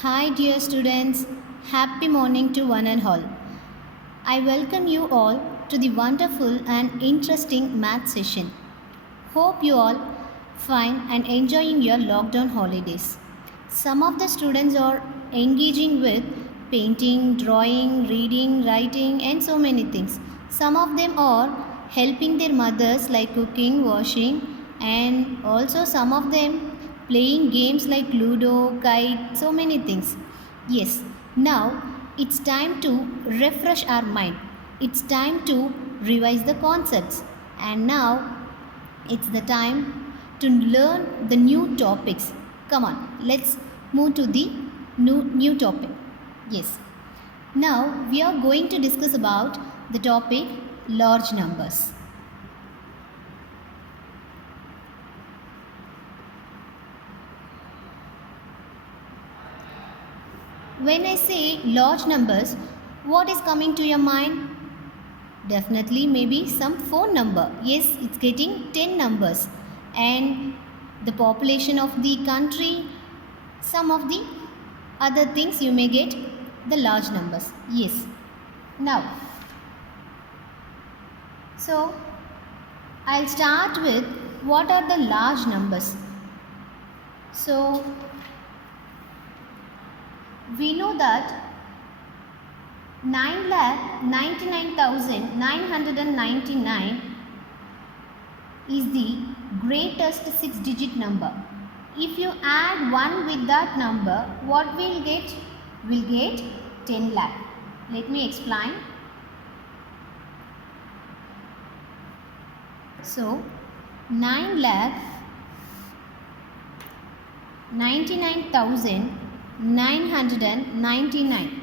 Hi, dear students. Happy morning to one and all. I welcome you all to the wonderful and interesting math session. Hope you all fine and enjoying your lockdown holidays. Some of the students are engaging with painting, drawing, reading, writing, and so many things. Some of them are helping their mothers like cooking, washing, and also some of them playing games like Ludo, kite, so many things. Yes, now it's time to refresh our mind. It's time to revise the concepts. And now it's the time to learn the new topics. Come on, let's move to the new topic. Yes. Now we are going to discuss about the topic large numbers. When I say large numbers, what is coming to your mind? Definitely maybe some phone number. Yes, it's getting 10 numbers. And the population of the country, some of the other things you may get the large numbers. Yes. Now, so I'll start with what are the large numbers. So we know that 9,99,999 is the greatest 6-digit number. If you add 1 with that number, what we'll get? We'll get 10 lakh. Let me explain. So, 9,99,999.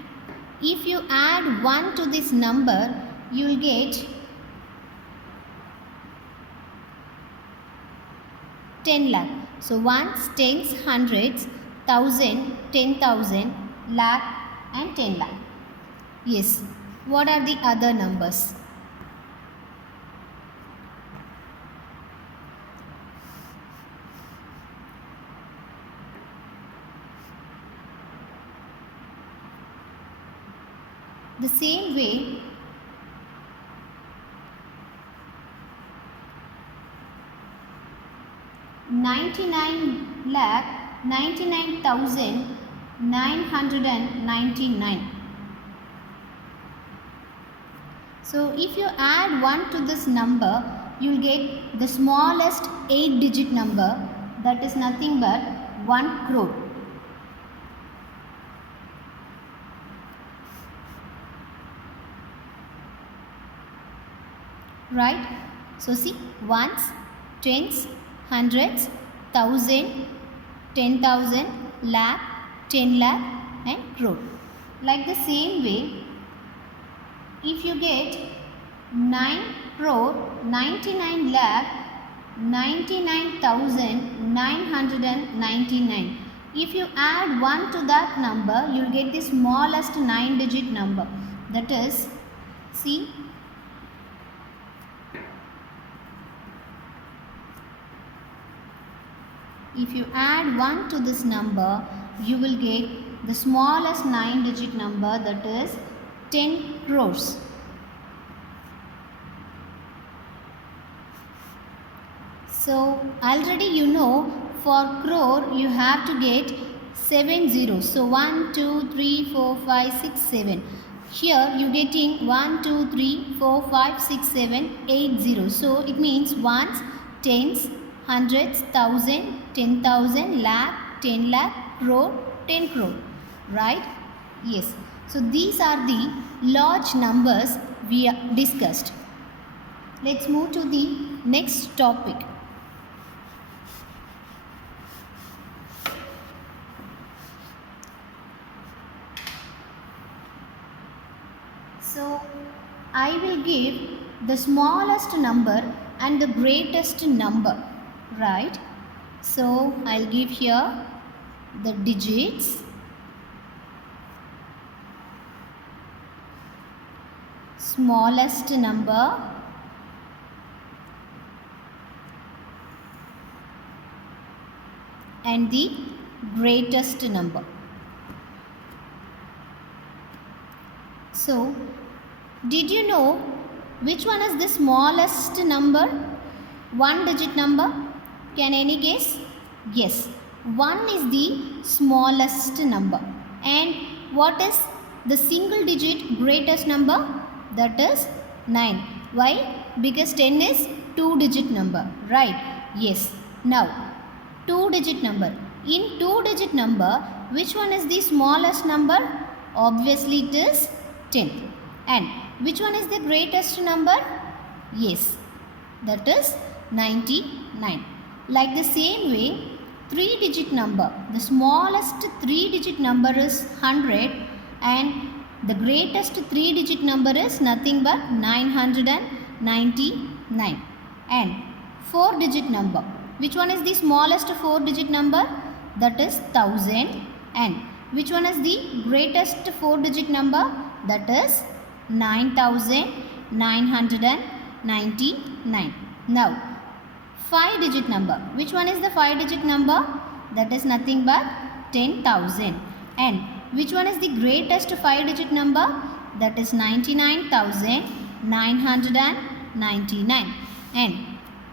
If you add 1 to this number, you will get 10 lakh. So, ones, tens, hundreds, thousand, 10,000, lakh and 10 lakh. Yes. What are the other numbers? The same way, 99,99,999. So if you add 1 to this number, you will get the smallest 8-digit number, that is nothing but 1 crore. Right? So see, ones, tens, hundreds, thousand, 10,000, lakh, 10 lakh and crore. Like the same way, if you get 9 crore 99 lakh 99,999, if you add 1 to that number, you will get the smallest 9-digit number, that is, see, if you add 1 to this number, you will get the smallest 9-digit number, that is 10 crores. So already you know for crore you have to get 7 zeros. So 1, 2, 3, 4, 5, 6, 7. Here you getting 1, 2, 3, 4, 5, 6, 7, 8 zeros. So it means ones, tens, hundreds, thousand, 10,000, lakh, 10 lakh, crore, 10 crore. Right? Yes. So these are the large numbers we discussed. Let's move to the next topic. So I will give the smallest number and the greatest number, right? So I'll give here the digits, smallest number and the greatest number. So, did you know which one is the smallest number? One digit number? Can any guess? Yes, 1 is the smallest number. And what is the single digit greatest number? That is 9. Why? Because 10 is 2 digit number, right? Yes. Now, 2 digit number. In 2 digit number, which one is the smallest number? Obviously it is 10. And which one is the greatest number? Yes, that is 99. Like the same way, 3 digit number. The smallest 3 digit number is 100 and the greatest 3 digit number is nothing but 999. And 4 digit number. Which one is the smallest 4 digit number? That is 1000. And which one is the greatest 4 digit number? That is 9999. Now, 5 digit number. Which one is the 5 digit number? That is nothing but 10,000. And which one is the greatest 5 digit number? That is 99,999. And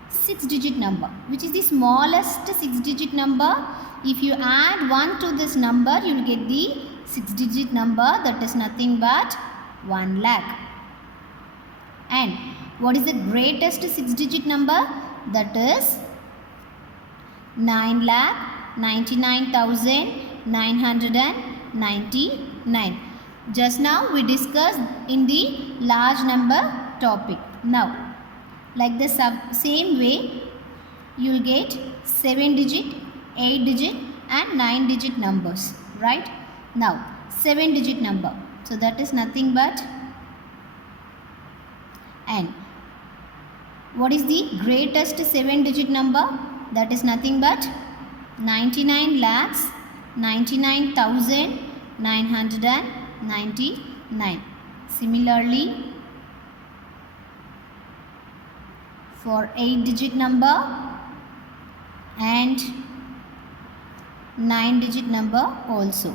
6 digit number. Which is the smallest 6 digit number? If you add 1 to this number, you will get the 6 digit number. That is nothing but 1 lakh. And what is the greatest 6 digit number? That is 9,99,999. Just now we discussed in the large number topic. Now, like the same way, you will get 7 digit, 8 digit and 9 digit numbers, right? Now, 7 digit number. So that is nothing but, and what is the greatest 7 digit number? That is nothing but 99,99,999. Similarly, for 8 digit number and 9 digit number also.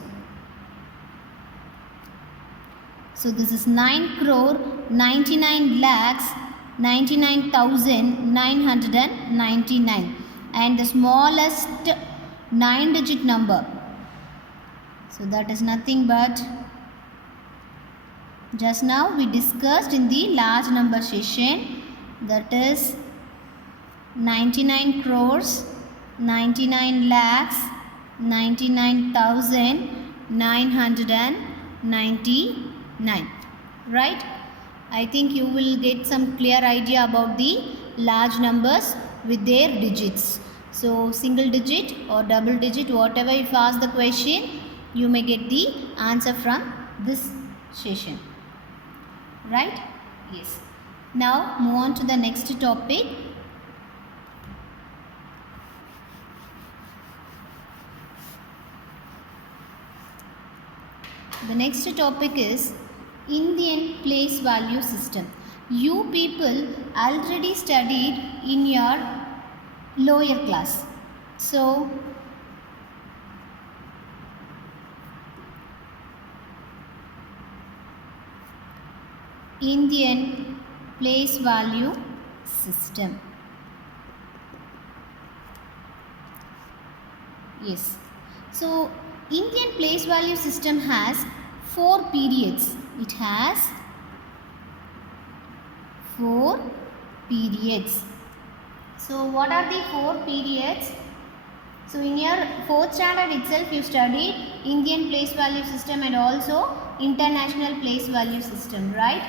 So this is 9,99,99,999 and the smallest 9 digit number. So that is nothing but, just now we discussed in the large number session, that is 99 crores, 99 lakhs, 99,999. Right? I think you will get some clear idea about the large numbers with their digits. So single digit or double digit, whatever, if you ask the question, you may get the answer from this session. Right? Yes. Now move on to the next topic. The next topic is Indian place value system. You people already studied in your lower class. So Indian place value system. Yes. So Indian place value system has 4 periods. It has 4 periods. So what are the 4 periods? So in your 4th standard itself you studied Indian place value system and also international place value system, right?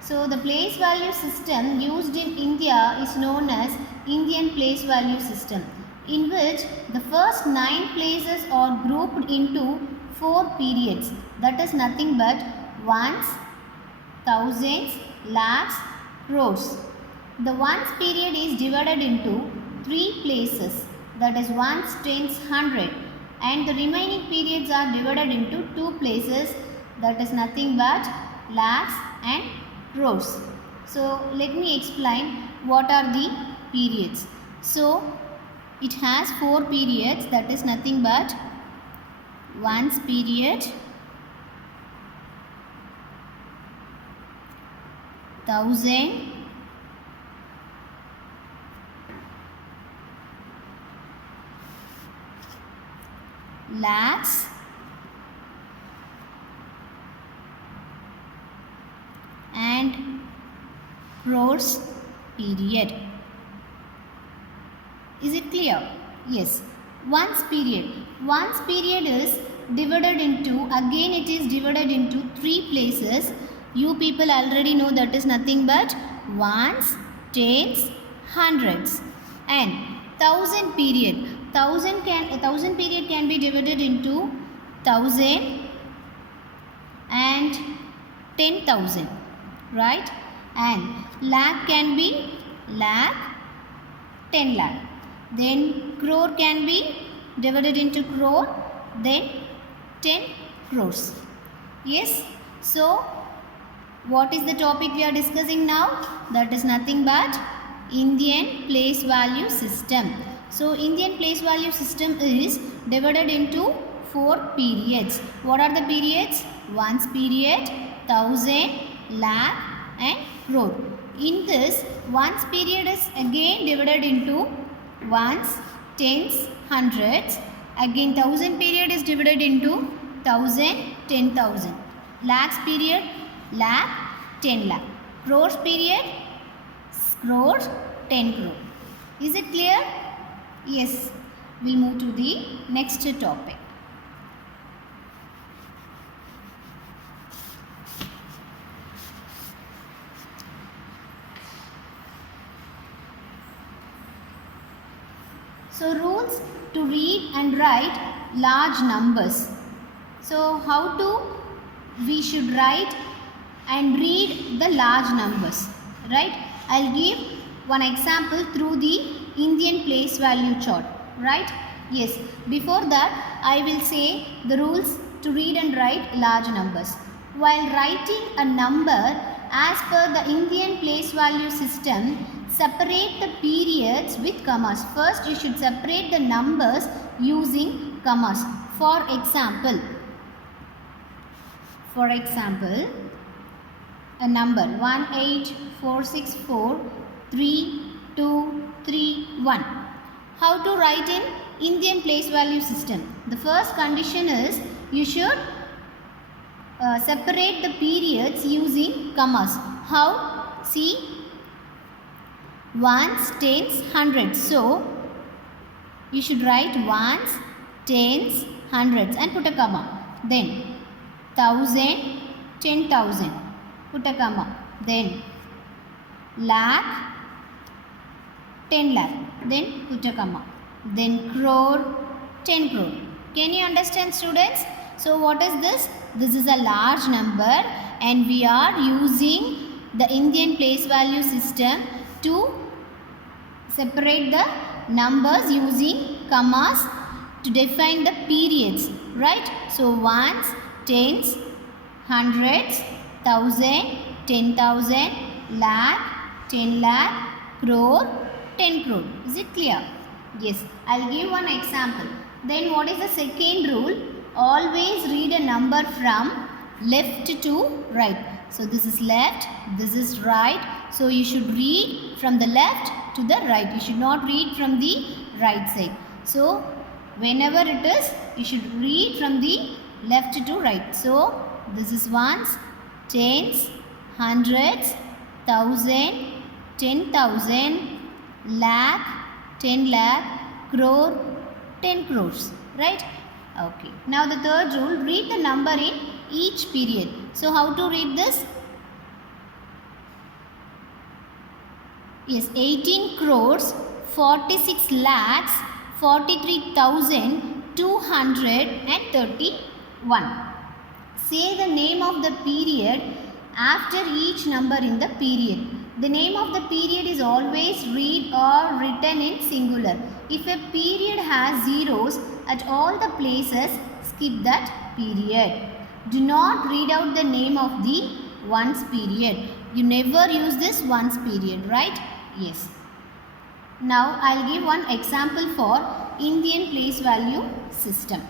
So the place value system used in India is known as Indian place value system, in which the first 9 places are grouped into 4 periods. That is nothing but ones, thousands, lakhs, crores. The ones period is divided into 3 places, that is ones, tens, 100, and the remaining periods are divided into 2 places, that is nothing but lakhs and crores. So let me explain what are the periods. So it has 4 periods, that is nothing but ones period, thousand, lakhs, and crores period. Is it clear? Yes. Ones period. Ones period is divided into, again it is divided into three places. You people already know that is nothing but ones, tens, hundreds. And thousand period. Thousand period can be divided into 1000 and 10,000, right? And lakh can be lakh, 10 lakh. Then crore can be divided into crore, then 10 crores. Yes. So what is the topic we are discussing now? That is nothing but Indian place value system. So Indian place value system is divided into 4 periods. What are the periods? Ones period, thousand, lakh and crore. In this, ones period is again divided into ones, tens, hundreds. Again thousand period is divided into thousand, 10,000. Lakhs period, lakh, 10 lakh. Crores period, crores, 10 crore. Is it clear? Yes. We'll move to the next topic. So rules to read and write large numbers. So how we should write and read the large numbers, right? I'll give one example through the Indian place value chart, right? Yes. Before that, I will say the rules to read and write large numbers. While writing a number as per the Indian place value system, separate the periods with commas. First, you should separate the numbers using commas. For example, a number 184643231. How to write in Indian place value system? The first condition is you should separate the periods using commas. How? See, ones, tens, hundreds. So you should write ones, tens, hundreds and put a comma. Then 1000, 10,000, put a comma. Then lakh, 10 lakh, then put a comma. Then crore, 10 crore. Can you understand, students? So what is this? This is a large number and we are using the Indian place value system to separate the numbers using commas to define the periods, right? So ones, tens, hundreds, thousand, 10,000, lakh, 10 lakh, crore, 10 crore. Is it clear? Yes. I'll give one example. Then what is the second rule? Always read a number from left to right. So this is left, this is right. So you should read from the left to the right. You should not read from the right side. So whenever it is, you should read from the left to right. So this is ones, tens, hundreds, thousand, 10,000, lakh, 10 lakh, crore, 10 crores, right? Okay. Now the third rule, read the number in each period. So how to read this? Yes, 18 crores, 46 lakhs, 43,231. Say the name of the period after each number in the period. The name of the period is always read or written in singular. If a period has zeros at all the places, skip that period. Do not read out the name of the ones period. You never use this ones period, right? Yes. Now I'll give one example for Indian place value system.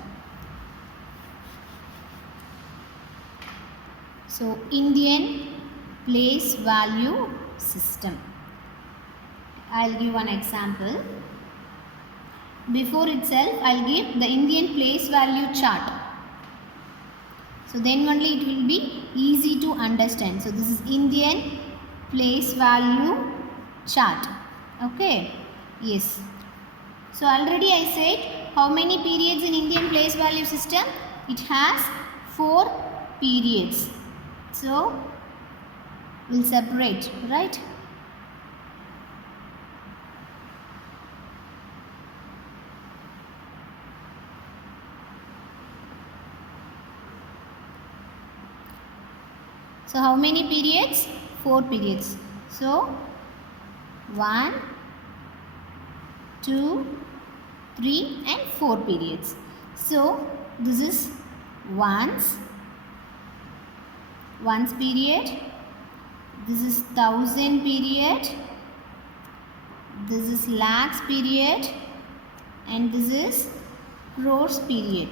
So Indian place value system. I'll give one example. Before itself, I'll give the Indian place value chart. So then only it will be easy to understand. So this is Indian place value chart. Okay. Yes. So already I said how many periods in Indian place value system? It has 4 periods. So we'll separate, right? So how many periods? 4 periods. So 1, 2, 3 and 4 periods. So this is ones period, this is thousand period, this is lakhs period, and this is crores period.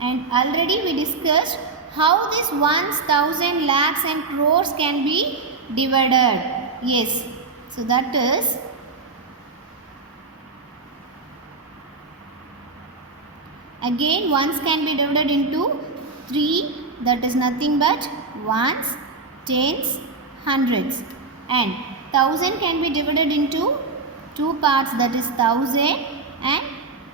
And already we discussed how this ones, thousand, lakhs and crores can be divided. Yes, so that is again ones can be divided into 3, that is nothing but ones, tens, hundreds, and thousand can be divided into 2 parts, that is thousand and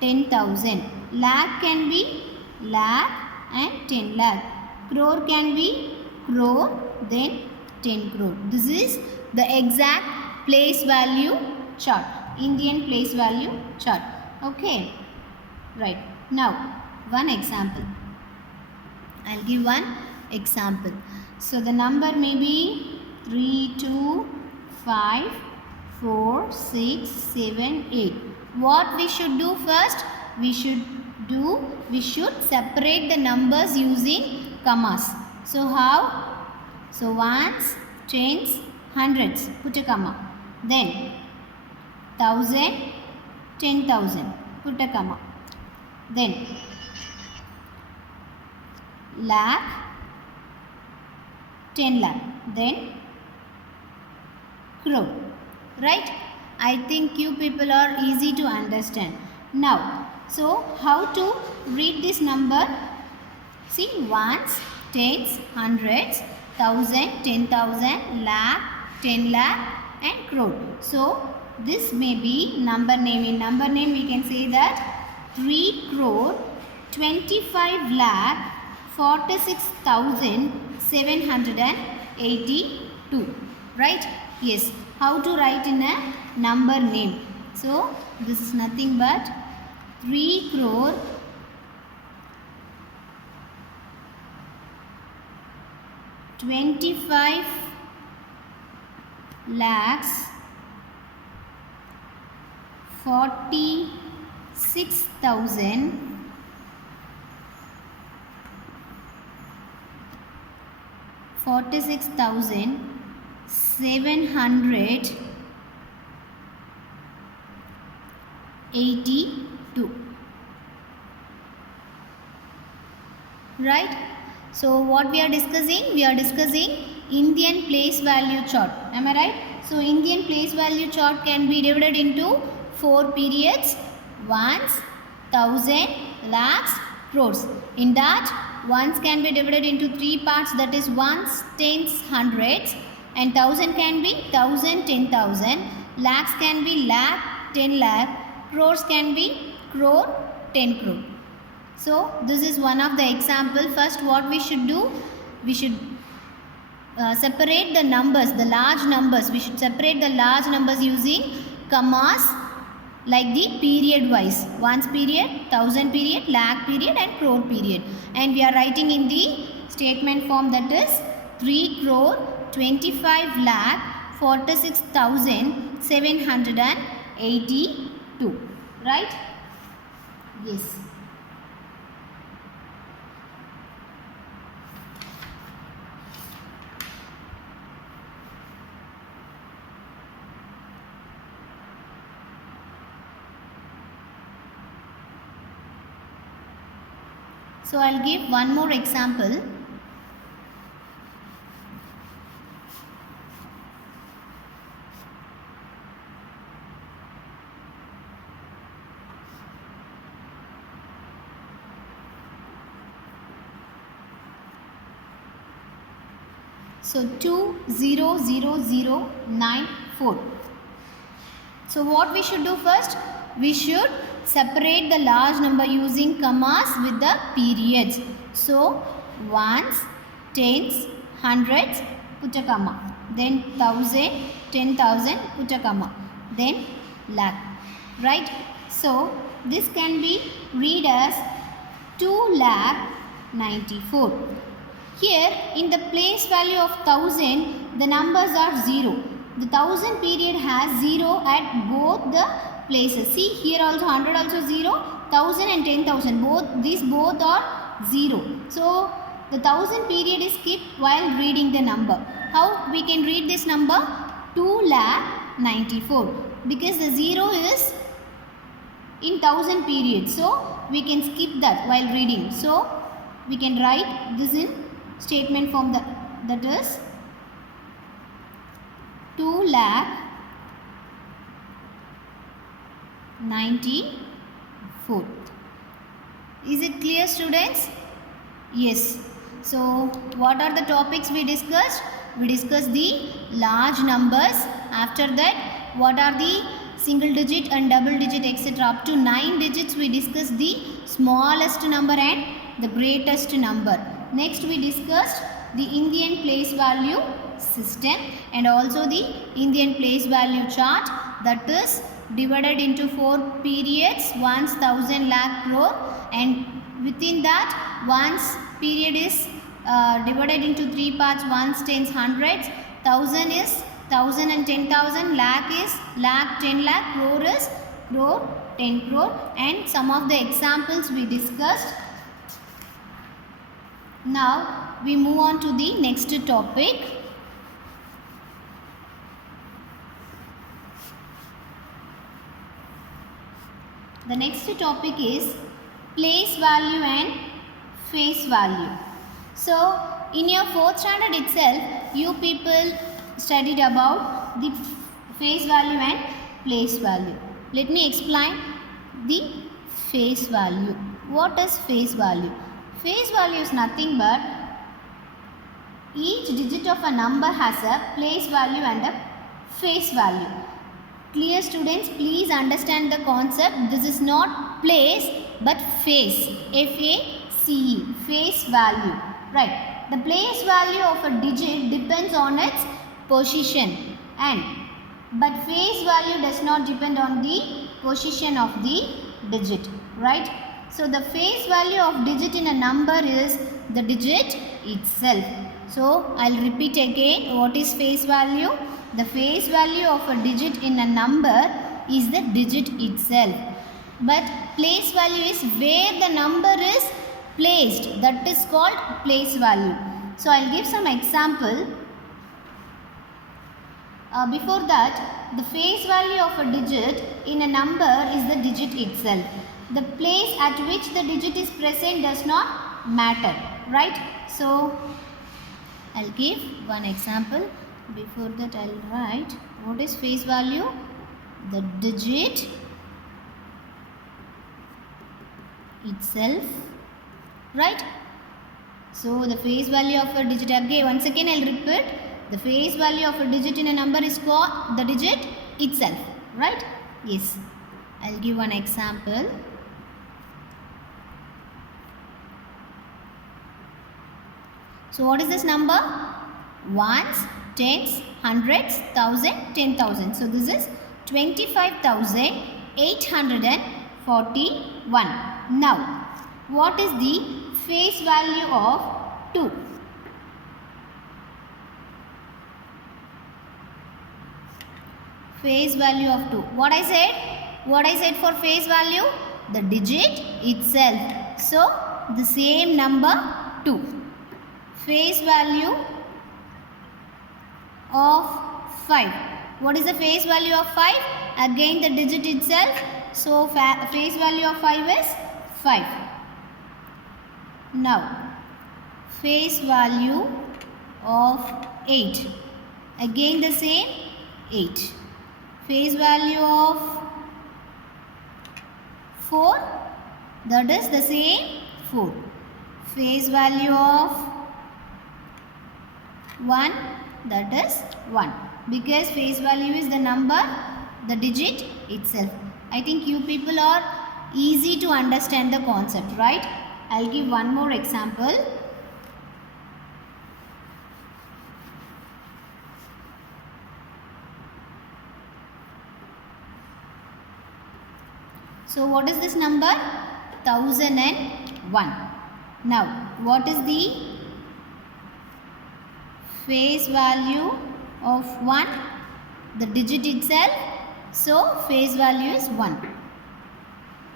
10,000. Lakh can be lakh and 10 lakh. Crore can be crore, then 10 crore. This is the exact place value chart, Indian place value chart. Okay, right. Now one example. I'll give one example. So the number may be 3, 2, 5, 4, 6, 7, 8. What we should do first? We should separate the numbers using commas. So how? So ones, tens, hundreds, put a comma. Then thousand, 10,000, put a comma. Then lakh, 10 lakh, then crore. Right? I think you people are easy to understand. Now, so how to read this number? See, ones, tens, hundreds, thousand, 10,000, lakh, 10 lakh and crore. So this may be number name. In number name we can say that 3 crore 25 lakh 46,782. Right? Yes. How to write in a number name? So this is nothing but 3 crore 25 lakhs 46,782. Right? So what we are discussing? We are discussing Indian place value chart. Am I right? So Indian place value chart can be divided into 4 periods: ones, thousand, lakhs, crores. In that, ones can be divided into 3 parts, that is ones, tens, hundreds, and thousand can be thousand, 10,000. Lakhs can be lakh, 10 lakh. Crores can be crore, 10 crore. So this is one of the example. First, what we should do? We should separate the numbers, the large numbers. We should separate the large numbers using commas, like the period wise. Ones period, thousand period, lakh period and crore period. And we are writing in the statement form, that is 3 crore 25 lakh 46,782. Right? Yes. So I'll give one more example. So 200094. So what we should do first? We should separate the large number using commas with the periods. So ones, tens, hundreds, put a comma. Then thousand, 10,000, put a comma. Then lakh. Right? So this can be read as 2,94,000. Here in the place value of 1000, the numbers are 0. The 1000 period has 0 at both the places. See, here also 100 also 0, 1000 and 10,000. These both are 0. So the 1000 period is skipped while reading the number. How we can read this number? 2,94,000, because the 0 is in 1000 period. So we can skip that while reading. So we can write this in statement form, that is 2,94,000. Is it clear, students? Yes. So what are the topics we discussed? We discussed the large numbers. After that, what are the single digit and double digit, etc. Up to 9 digits we discussed the smallest number and the greatest number. Next we discussed the Indian place value system and also the Indian place value chart, that is divided into 4 periods, ones, 1000, lakh, crore, and within that ones period is divided into 3 parts, ones, tens, hundreds, 1000 is 1000 and 10,000, lakh is lakh, 10 lakh, crore is crore, 10 crore, and some of the examples we discussed. Now we move on to the next topic. The next topic is place value and face value. So in your 4th standard itself, you people studied about the face value and place value. Let me explain the face value. What is face value? Face value is nothing but each digit of a number has a place value and a face value. Clear, students? Please understand the concept. This is not place but face. F-A-C-E. Face value. Right. The place value of a digit depends on its position, but face value does not depend on the position of the digit. Right. So the face value of digit in a number is the digit itself. So I'll repeat again, what is face value? The face value of a digit in a number is the digit itself. But place value is where the number is placed. That is called place value. So I'll give some example. Before that, the face value of a digit in a number is the digit itself. The place at which the digit is present does not matter, right? So I'll give one example. Before that, I'll write what is face value? The digit itself, right? So the face value of a digit, again once again I'll repeat, the face value of a digit in a number is called the digit itself, right? Yes. I'll give one example. So what is this number? Ones, tens, hundreds, 1000, 10,000. So this is 25,841. Now, what is the face value of 2? Face value of 2. What I said? What I said for face value? The digit itself. So, the same number 2. Face value of 5. What is the face value of 5? Again the digit itself. So face value of 5 is 5. Now face value of 8. Again the same 8. Face value of 4. That is the same 4. Face value of 1, that is 1, because face value is the number, the digit itself. I think you people are easy to understand the concept, right? I'll give one more example. So what is this number? 1001. Now what is the face value of 1? The digit itself. So face value is 1.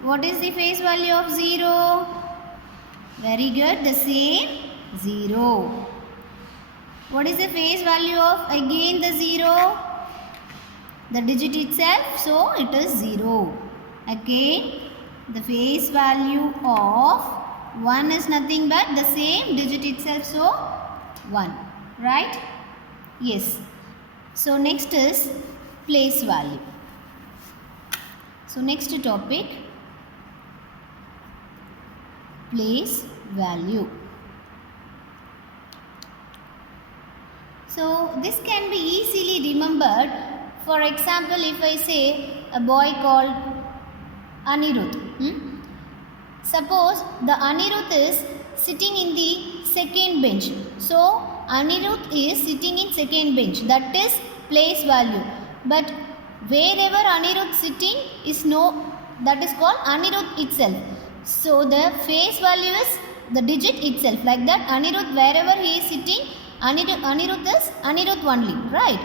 What is the face value of 0? Very good. The same 0. What is the face value of again the 0? The digit itself. So it is 0. Again the face value of 1 is nothing but the same digit itself. So 1. Right? Yes. So next is place value. So next topic, place value. So this can be easily remembered. For example, if I say a boy called Anirudh. Suppose the Anirudh is sitting in the second bench. So Anirudh is sitting in second bench. That is place value. But wherever Anirudh sitting is that is called Anirudh itself. So the face value is the digit itself. Like that, Anirudh wherever he is sitting, Anirudh is Anirudh only. Right?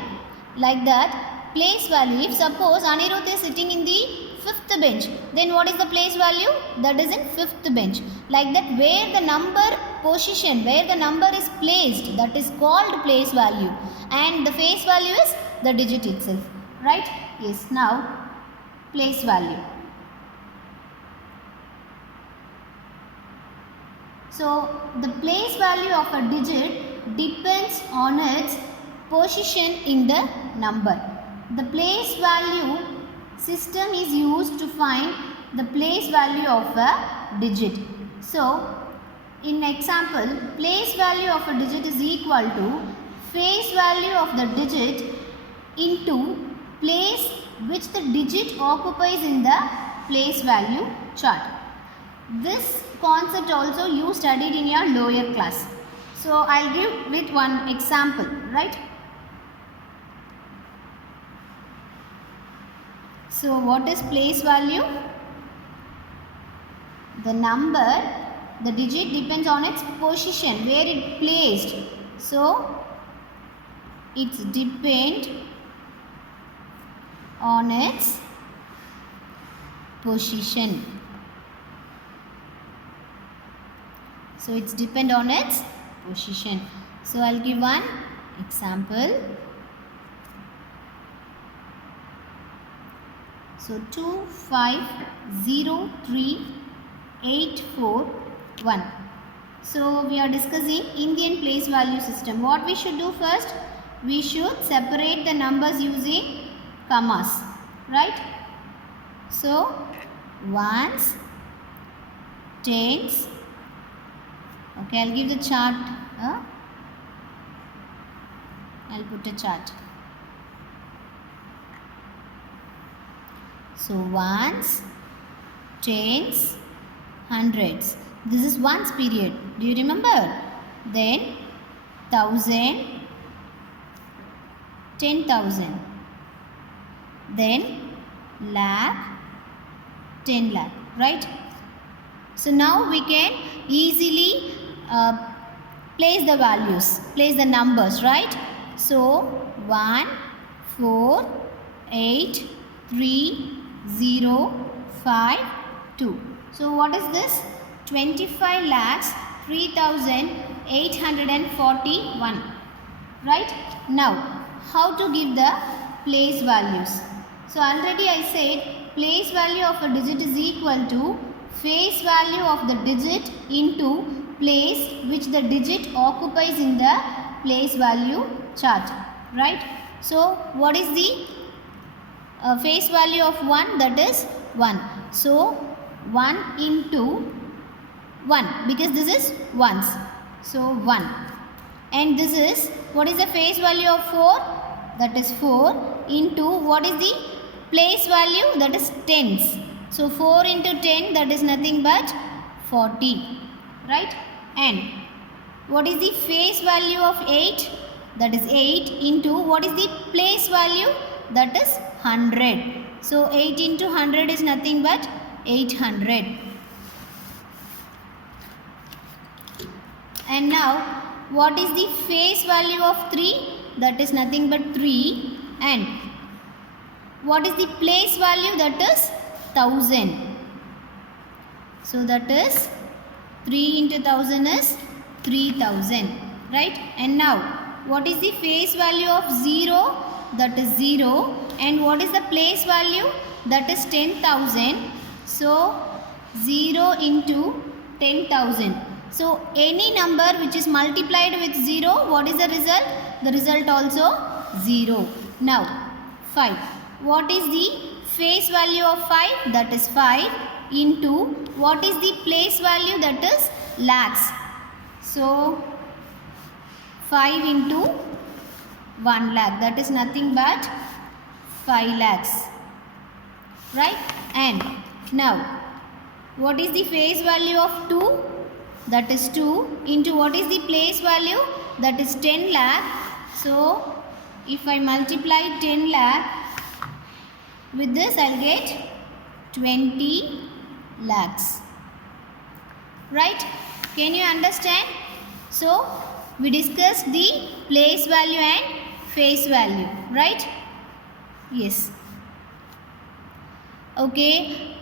Like that, place value. If suppose Anirudh is sitting in the fifth bench, then what is the place value? That is in fifth bench. Like that, where the number position, where the number is placed, that is called place value, and the face value is the digit itself. Right? Yes. Now place value. So the place value of a digit depends on its position in the number. The place value system is used to find the place value of a digit. So in example, place value of a digit is equal to face value of the digit into place which the digit occupies in the place value chart. This concept also you studied in your lower class. So I'll give with one example, right? So what is place value? The number, the digit depends on its position, where it placed. So it's depend on its position. So it's depend on its position. So I'll give one example. So 2503841. So we are discussing Indian place value system. What we should do first? We should separate the numbers using commas, right? So ones, tens. Okay, I'll give the chart. I'll put a chart. So ones, tens, hundreds. This is ones period. Do you remember? Then 1000, 10,000. Then lakh, 10 lakh. Right? So now we can easily place the values, place the numbers, right? So 1, 4, 8, 3, 0, 5, 2. So what is this? 25 lakhs 3,841. Right? Now how to give the place values? So already I said place value of a digit is equal to face value of the digit into place which the digit occupies in the place value chart, right? So what is the face value of 1? That is 1. So 1 into 1, because this is ones. So 1. and this is, what is the face value of 4? That is 4 into, what is the place value? That is tens. So 4 into 10, that is nothing but 40, right? And what is the face value of 8? That is 8 into, what is the place value? That is 100. So 8 into 100 is nothing but 800. And now, what is the face value of 3? That is nothing but 3. And what is the place value? That is 1000. So that is 3 into 1000 is 3000, right? And now, what is the face value of 0? That is 0. And what is the place value? That is 10,000. So 0 into 10,000. So any number which is multiplied with 0, what is the result? The result also 0. Now 5. What is the face value of 5? That is 5 into, what is the place value? That is lakhs. So 5 into 1 lakh, that is nothing but 5 lakhs, right? And now, what is the face value of 2? That is 2 into, what is the place value? That is 10 lakh. So if I multiply 10 lakh with this, I will get 20 lakhs, right? Can you understand? So we discussed the place value and face value, right? Yes. Okay.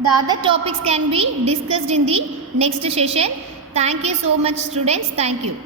The other topics can be discussed in the next session. Thank you so much, students. Thank you.